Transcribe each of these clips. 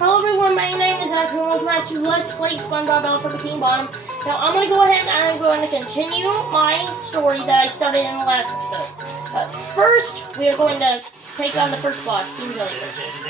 Hello everyone, my name is Zach and welcome back to Let's Play Spongebob for Bikini Bottom. Now I'm going to go ahead and I'm going to continue my story that I started in the last episode. But first, we are going to take on the first boss, King Jellyfish.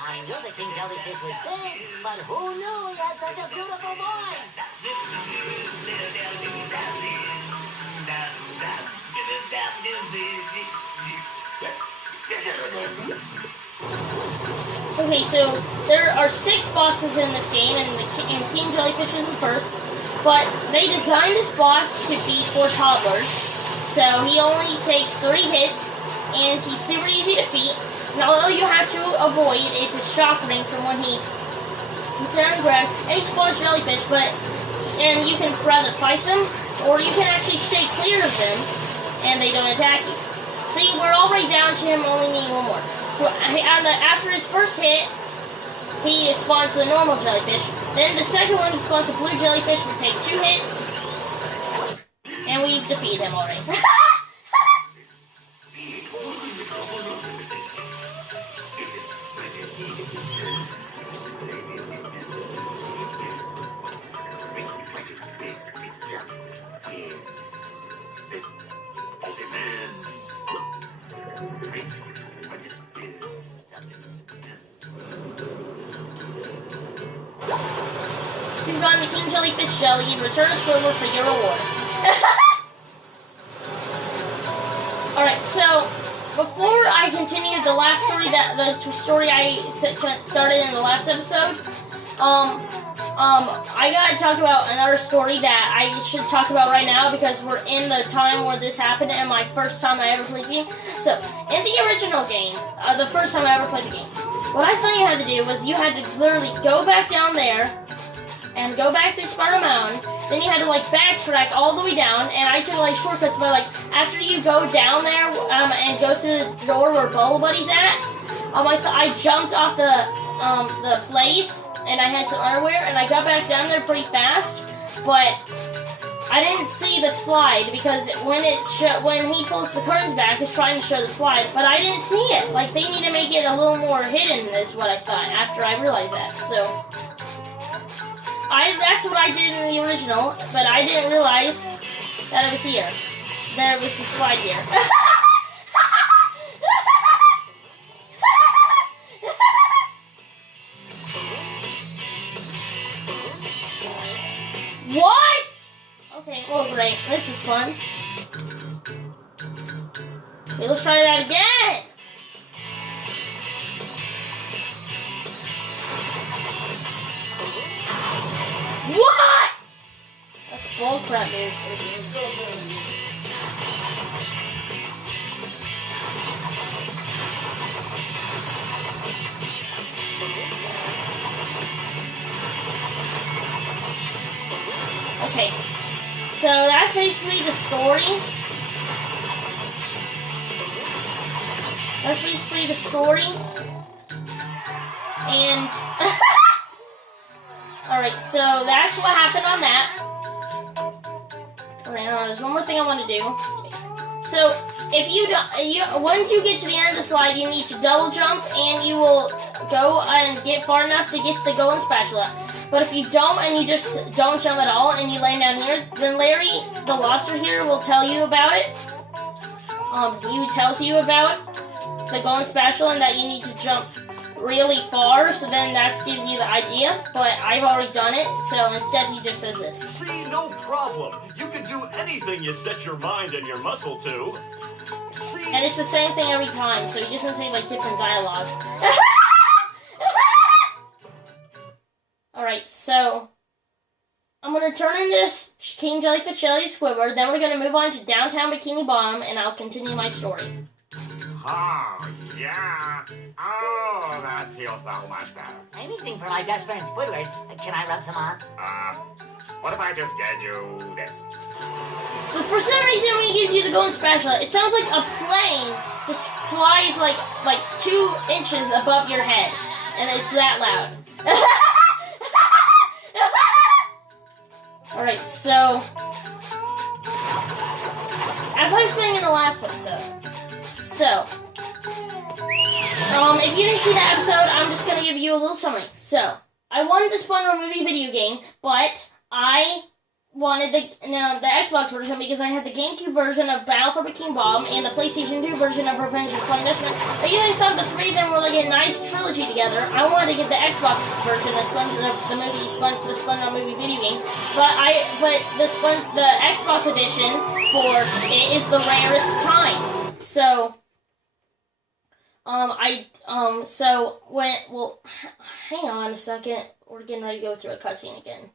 I knew the King Jellyfish was big, but who knew he had such a beautiful voice? Okay, so there are 6 bosses in this game, and King Jellyfish is the first. But they designed this boss to be for toddlers, so he only takes 3 hits, and he's super easy to defeat. And all you have to avoid is his shock ring from when he's on the ground, and he spawns jellyfish, and you can rather fight them, or you can actually stay clear of them, and they don't attack you. See, we're already down to him only needing 1 more. So after his first hit, he spawns the normal jellyfish. Then the second one, he spawns the blue jellyfish, we take 2 hits, and we've defeated him already. You've gotten the King Jellyfish Jelly. Return a squirrel for your reward. Alright, so before I continue the last story, the story I started in the last episode, I gotta talk about another story that I should talk about right now because we're in the time where this happened and my first time I ever played the game. So, in the original game, the first time I ever played the game, what I thought you had to do was you had to literally go back down there and go back through Spiral Mountain. Then you had to like backtrack all the way down, and I took like shortcuts by like after you go down there and go through the door where Bubble Buddy's at. I jumped off the place and I had some underwear and I got back down there pretty fast, but I didn't see the slide because when he pulls the curtains back, it's trying to show the slide, but I didn't see it. Like they need to make it a little more hidden, is what I thought after I realized that. So that's what I did in the original, but I didn't realize that it was here. There was the slide here. What? Okay, well great. This is fun. Okay, let's try that again. What? That's bullcrap, dude. Okay, so that's basically the story. And alright, so that's what happened on that. Alright, there's one more thing I want to do. So, if once you get to the end of the slide, you need to double jump, and you will go and get far enough to get the golden spatula. But if you don't, and you just don't jump at all, and you land down here, then Larry, the lobster here, will tell you about it. He tells you about the golden spatula and that you need to jump really far, so then that gives you the idea, but I've already done it, so instead he just says this. See, no problem. You can do anything you set your mind and your muscle to. See? And it's the same thing every time, so he doesn't say like different dialogue. Alright, so I'm gonna turn in this King Jellyfish Jelly Squidward, then we're gonna move on to downtown Bikini Bottom, and I'll continue my story. Oh, yeah. Oh, that feels so much better. Anything for my best friend Squidward. Can I rub some on? What if I just get you this? So for some reason when he gives you the golden spatula, it sounds like a plane just flies like 2 inches above your head. And it's that loud. Alright, so as I was saying in the last episode, if you didn't see that episode, I'm just gonna give you a little summary. So, I wanted the SpongeBob movie video game, but I wanted the Xbox version because I had the GameCube version of Battle for Bikini Bottom and the PlayStation 2 version of Revenge of the Flame Dutchman. I even thought the three of them were like a nice trilogy together. I wanted to get the Xbox version, the SpongeBob movie video game, but the Xbox edition for it is the rarest kind. So. Hang on a second. We're getting ready to go through a cutscene again.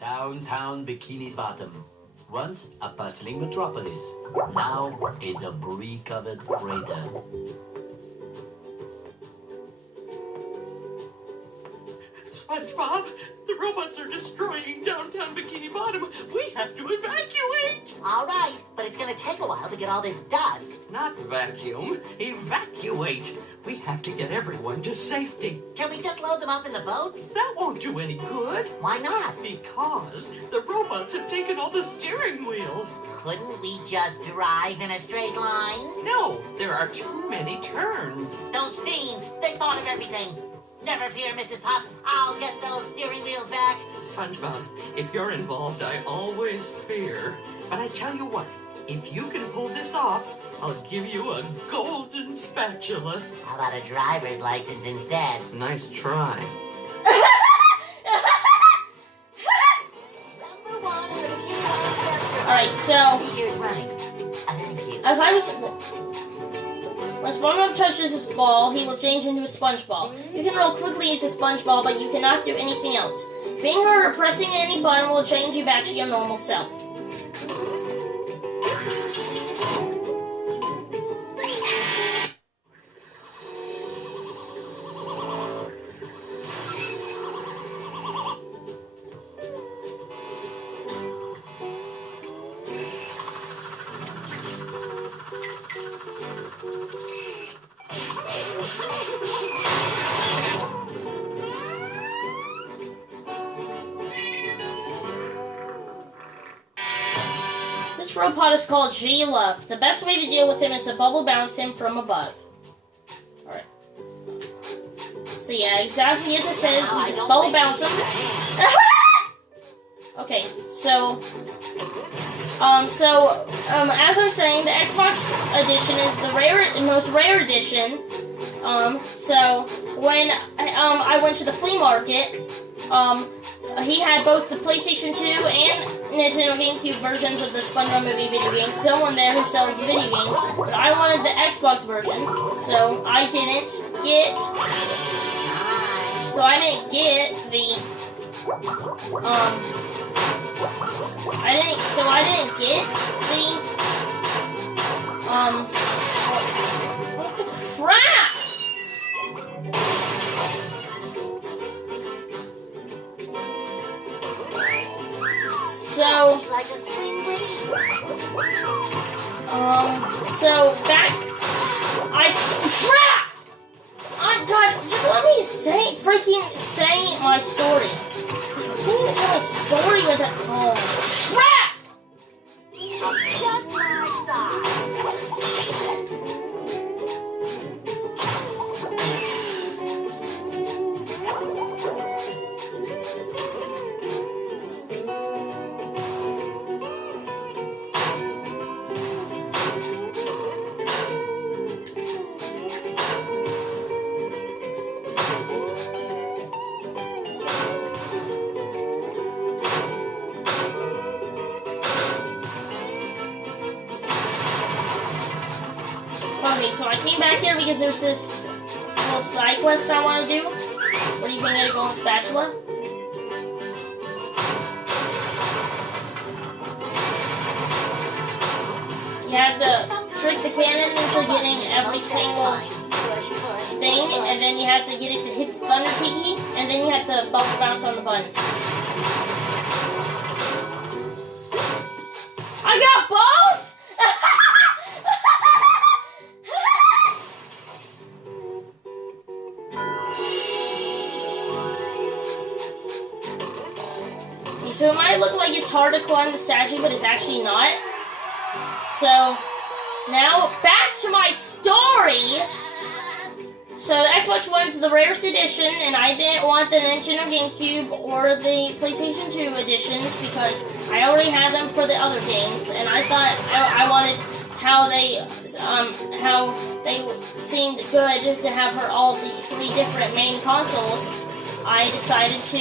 Downtown Bikini Bottom. Once a bustling metropolis. Now a debris-covered crater. SpongeBob, the robots are destroying downtown Bikini Bottom. We have to evacuate. All right, but it's gonna take a while to get all this dust. Not vacuum, evacuate. We have to get everyone to safety. Can we just load them up in the boats? That won't do any good. Why not? Because the robots have taken all the steering wheels. Couldn't we just drive in a straight line? No, there are too many turns. Those fiends, they thought of everything. Never fear, Mrs. Pop. I'll get those steering wheels back. SpongeBob, if you're involved, I always fear. But I tell you what, if you can pull this off, I'll give you a golden spatula. How about a driver's license instead? Nice try. Number one in the Bikini Bottom. Alright, so 3 years running. Thank you. When SpongeBob touches his ball, he will change into a SpongeBob. You can roll quickly as a SpongeBob, but you cannot do anything else. Being hurt or pressing any button will change you back to your normal self. This robot is called G-Love. The best way to deal with him is to bubble bounce him from above. Alright. So yeah, exactly as it says, we just bubble bounce him. Okay, so as I was saying, the Xbox edition is the most rare edition. So when I went to the flea market, he had both the PlayStation 2 and Nintendo GameCube versions of the SpongeBob movie video game. Someone there who sells video games, but I wanted the Xbox version, so I didn't get the what the crap? So God, just let me say my story. I can't even tell my story with it. Oh, crap! Just my size. Okay, so I came back here because there's this little side quest I want to do. Where do you think I go on spatula? You have to trick the cannon into getting every single thing, and then you have to get it to hit the Thunder Tiki, and then you have to bubble bounce on the buttons. I got both? So it might look look like it's hard to climb the statue, but it's actually not. So, now, back to my story! So, the Xbox One's the rarest edition, and I didn't want the Nintendo GameCube or the PlayStation 2 editions because I already had them for the other games, and I thought I wanted how they seemed good to have for all the 3 different main consoles. I decided to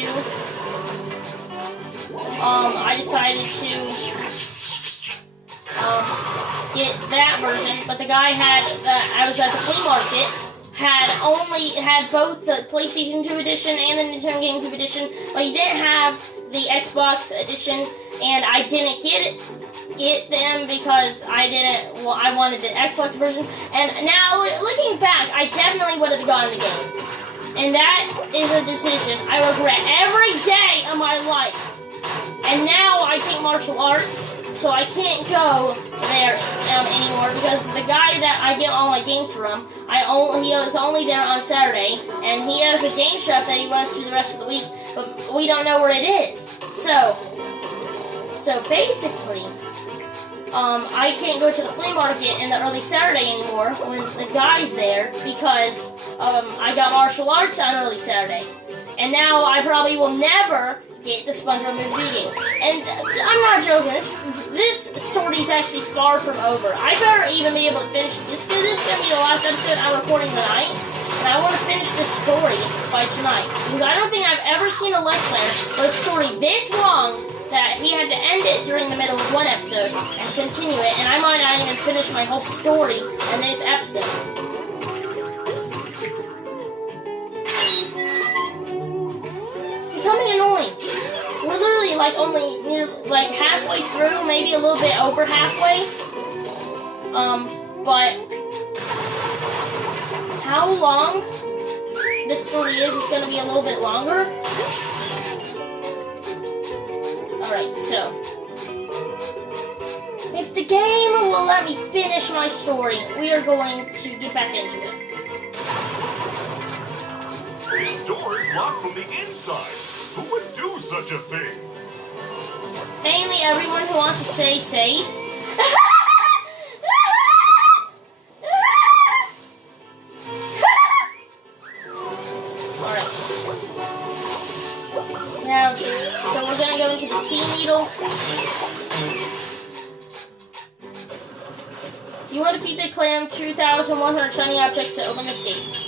get that version, but the guy I was at the flea market, had both the PlayStation 2 edition and the Nintendo GameCube edition, but he didn't have the Xbox edition, and I didn't get them because I wanted the Xbox version. And now, looking back, I definitely would have gotten the game. And that is a decision I regret every day of my life. And now I take martial arts, so I can't go there anymore because the guy that I get all my games from, he was only there on Saturday, and he has a game shop that he runs through the rest of the week, but we don't know where it is. So basically, I can't go to the flea market in the early Saturday anymore when the guy's there because I got martial arts on early Saturday. And now I probably will never get the Spongebob movie game. And I'm not joking, this story is actually far from over. I better even be able to finish this. This is going to be the last episode I'm recording tonight. And I want to finish this story by tonight. Because I don't think I've ever seen a Let's Player with a story this long that he had to end it during the middle of one episode and continue it, and I might not even finish my whole story in this episode. It's becoming annoying. We're literally only halfway through, maybe a little bit over halfway. But how long this story is going to be a little bit longer. Alright, so if the game will let me finish my story, we are going to get back into it. This door is locked from the inside. Who would do such a thing? Mainly everyone who wants to stay safe. Alright. Now, so we're gonna go into the sea needle. You want to defeat the clam 2,100 shiny objects to open this gate.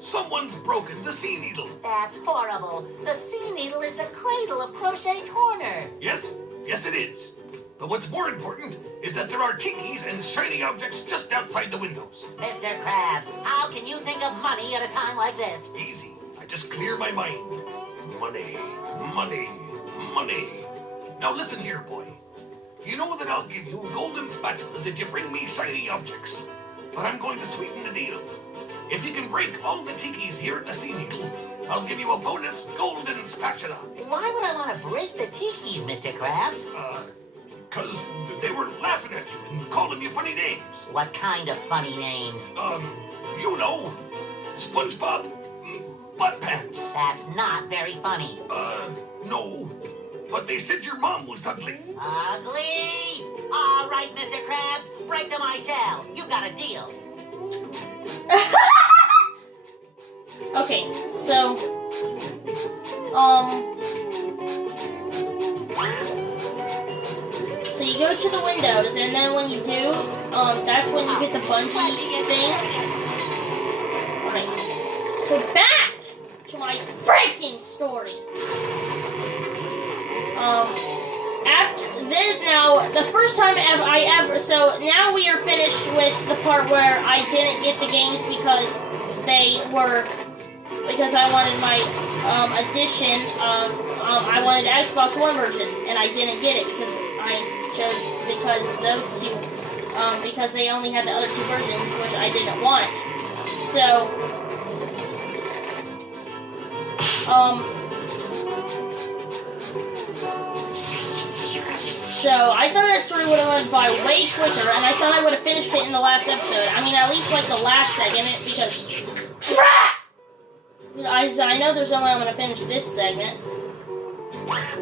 Someone's broken the sea needle. That's horrible. The sea needle is the cradle of Crochet Corner. Yes, it is. But what's more important is that there are tikis and shiny objects just outside the windows. Mr. Krabs, how can you think of money at a time like this? Easy. I just clear my mind. Money, money, money. Now listen here, boy. You know that I'll give you golden spatulas if you bring me shiny objects. But I'm going to sweeten the deal. If you can break all the tikis here at the Sea Needle, I'll give you a bonus golden spatula. Why would I want to break the tikis, Mr. Krabs? Because they were laughing at you and calling you funny names. What kind of funny names? You know, Spongebob, Butt Pants. That's not very funny. No. But they said your mom was ugly. Ugly? All right, Mr. Krabs, break to my shell. You got a deal. Okay, so, so you go to the windows, and then when you do, that's when you get the bungee thing. Alright, so back to my freaking story. After this, now, the first time so now we are finished with the part where I didn't get the games because I wanted my, edition I wanted the Xbox One version, and I didn't get it because because they only had the other two versions, which I didn't want. So, So I thought that story would have went by way quicker, and I thought I would have finished it in the last episode. I mean, at least like the last segment, because I know there's no way I'm going to finish this segment.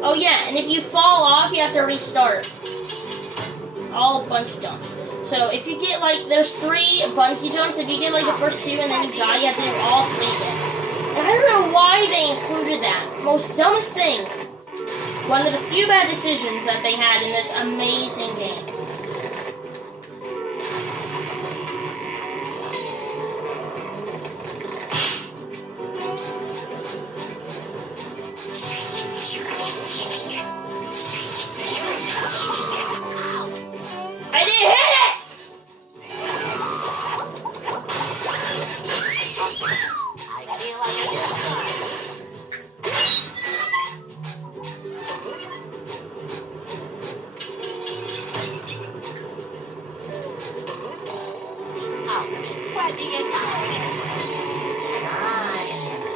Oh yeah, and if you fall off, you have to restart. All bungee jumps. So if you get like, there's 3 bungee jumps. If you get like the first 2 and then you die, you have to do all 3 again. And I don't know why they included that. Most dumbest thing. One of the few bad decisions that they had in this amazing game. I didn't hit it! I feel like I just what do you do? Science.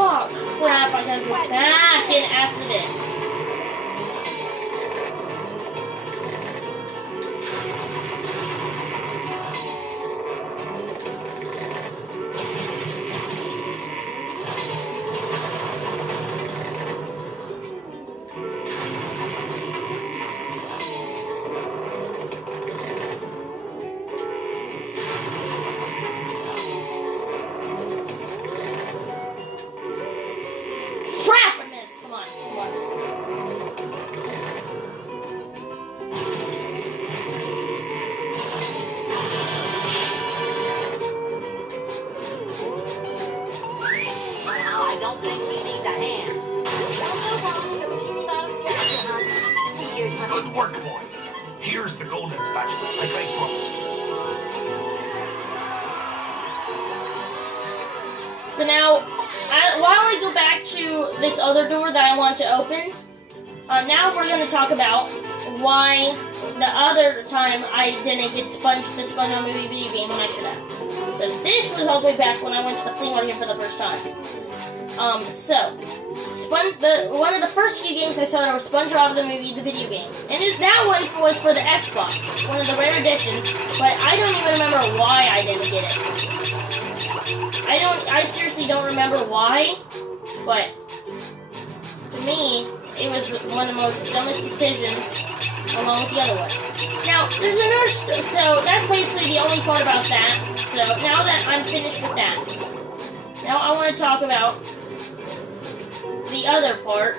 Oh crap, I gotta go back in after this. Crap, I missed. Come on, come on. Well, I don't think we need the hand. Don't go wrong, some teeny bouncy action, huh? 3 years from Good work, boy. Here's the golden spatula, like I promised. So now, while I go back to this other door that I want to open, now we're going to talk about why the other time I didn't get the SpongeBob movie video game when I should have. So this was all the way back when I went to the flea market for the first time. One of the first few games I saw there was Spongebob the movie, the video game, and that one was for the Xbox, one of the rare editions. But I don't even remember why I didn't get it. I seriously don't remember why, but to me, it was one of the most dumbest decisions, along with the other one. Now, there's another, so that's basically the only part about that. So now that I'm finished with that, now I want to talk about the other part.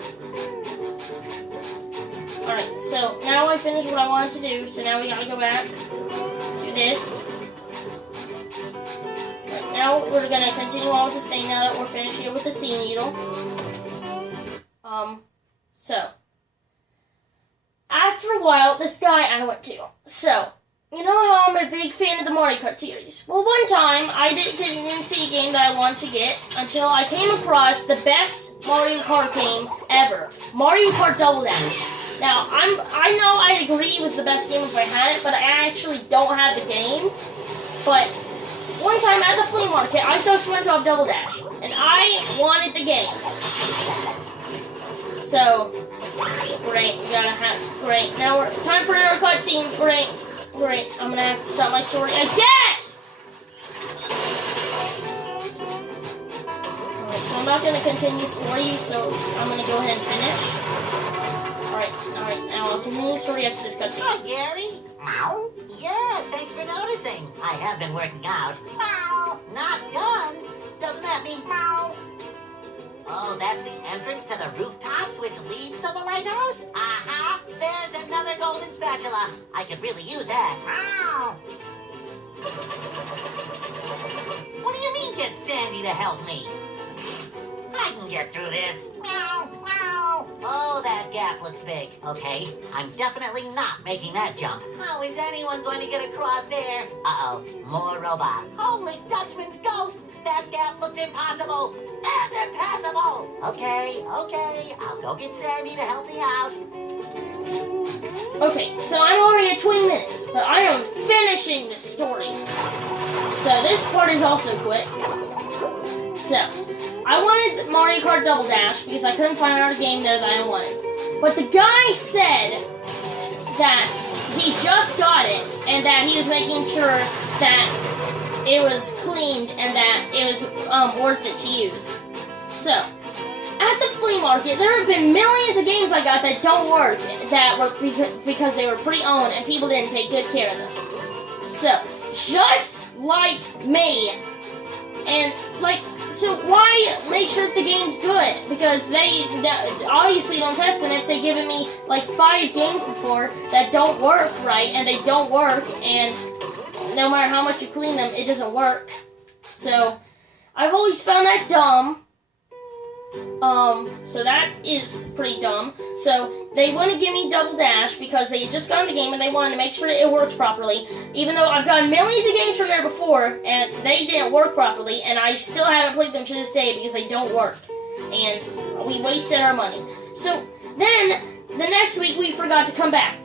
Alright, so now I finished what I wanted to do, so now we gotta go back to this. Now we're gonna continue on with the thing now that we're finished here with the sea needle. So after a while, this guy I went to. So, you know how I'm a big fan of the Mario Kart series? Well, one time I didn't see a game that I wanted to get until I came across the best Mario Kart game ever, Mario Kart Double Dash. Now I know I agree it was the best game if I had it, but I actually don't have the game. But one time at the flea market, I saw Spongebob Double Dash, and I wanted the game. So, great, we gotta have, great. Now time for another cutscene, great. I'm gonna have to stop my story again! Alright, so I'm not gonna continue story, so I'm gonna go ahead and finish. Alright, now I'll continue the story after this cutscene. Hi, Gary. Yes, thank Thanks for noticing. I have been working out. Not done? Doesn't that mean... Oh, that's the entrance to the rooftops, which leads to the lighthouse? Aha! There's another golden spatula. I could really use that. What do you mean, get Sandy to help me? I can get through this. Oh, that gap looks big. Okay, I'm definitely not making that jump. How is anyone going to get across there? Uh-oh, more robots. Holy Dutchman's ghost! That gap looks impossible and impassable. Okay, I'll go get Sandy to help me out. Okay, so I'm already at 20 minutes, but I am finishing the story. So this part is also quick. So, I wanted Mario Kart Double Dash because I couldn't find another game there that I wanted. But the guy said that he just got it and that he was making sure that it was cleaned and that it was worth it to use. So, at the flea market, there have been millions of games I got that don't work, that were because they were pre-owned and people didn't take good care of them. So, just like me, and like, so why make sure that the game's good? Because they obviously don't test them if they've given me like 5 games before that don't work right, and they don't work, and no matter how much you clean them, it doesn't work. So, I've always found that dumb. So that is pretty dumb. So they wouldn't give me Double Dash because they had just gotten the game and they wanted to make sure that it worked properly. Even though I've gotten millions of games from there before and they didn't work properly, and I still haven't played them to this day because they don't work. And we wasted our money. So then the next week we forgot to come back,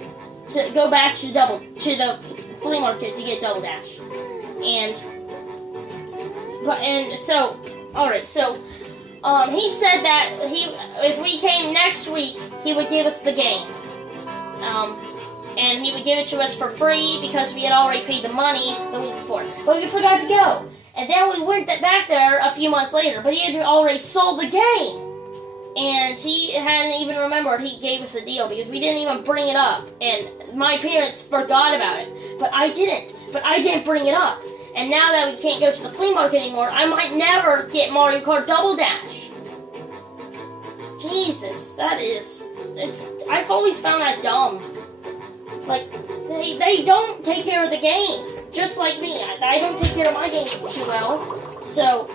to go back to the flea market to get Double Dash. He said that if we came next week, he would give us the game. And he would give it to us for free because we had already paid the money the week before. But we forgot to go. And then we went back there a few months later, but he had already sold the game. And he hadn't even remembered he gave us a deal because we didn't even bring it up. And my parents forgot about it. But I didn't. But I didn't bring it up. And now that we can't go to the flea market anymore, I might never get Mario Kart Double Dash. Jesus, I've always found that dumb. Like, they don't take care of the games, just like me. I don't take care of my games too well, so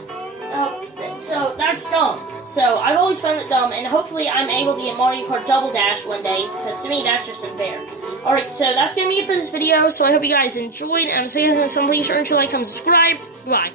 that's dumb. So I've always found it dumb, and hopefully I'm able to get Mario Kart Double Dash one day, because to me that's just unfair. Alright, so that's gonna be it for this video, so I hope you guys enjoyed, and I'll see you next time. Please remember to like, comment, subscribe. Goodbye.